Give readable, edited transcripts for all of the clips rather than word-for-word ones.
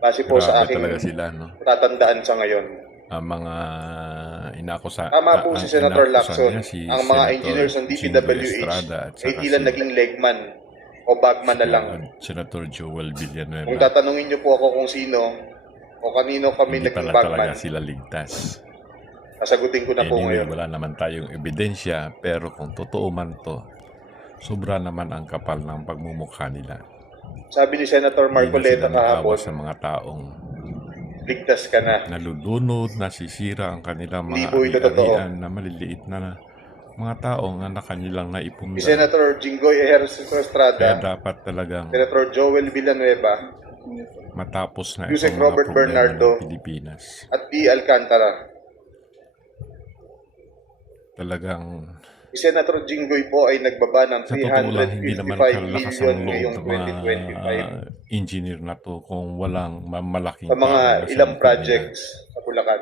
Base po sa Grabe aking talaga sila, no? tatandaan sa ngayon. Ang mga Tama po si Senator inaakusan Lacson. niya si Ang mga Senator engineers ng Jingoy DPWH Estrada at ay saka tila si naging legman o bagman na lang. Senator Joel Kung Villanueva. tatanungin niyo po ako kung sino o kanino kami Hindi naging pala talaga bagman, sila ligtas. sasagutin ko na po Anyway, ngayon. wala naman tayong ebidensya, pero kung totoo man to, sobra naman ang kapal ng pagmumukha nila. Sabi ni Senator Hindi na Marcoleta sila naawa sa kahapon, mga taong ligtas ka na. nalulunod, nasisira ang kanilang Hindi mga po ito totoo. ari-arian na maliliit na mga taong na kanilang Si naipunda. Senator Jingoy Kaya Estrada, dapat talagang Senator Joel Villanueva, matapos na Yusek itong mga Robert problema Bernardo, ng Pilipinas. at D. Alcantara. Talagang Si Senator Jingoy po ay nagbaba ng sa totoo lang, hindi naman 355 kalakas million ang loob ngayong ng mga 2025 engineer na to kung walang malaking sa mga tao na sa ilang likod nila. projects sa Bulacan.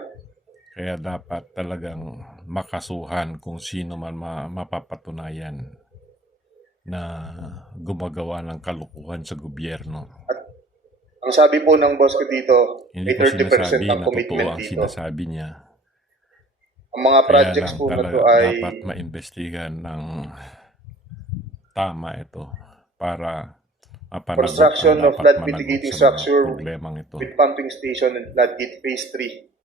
Kaya dapat talagang makasuhan kung sino man mapapatunayan na gumagawa ng kalukuhan sa gobyerno. At ang sabi po ng boss ko dito, Hindi ay ko 30% sinasabi ang na totoo commitment ang dito. sinasabi niya. Ang mga Kaya projects lang po na talaga to ay dapat maimbestigahan ng tama ito para mapanagot construction ang of dapat flood managot mitigating sa mga structure problemang ito. with pumping station and floodgate phase 3.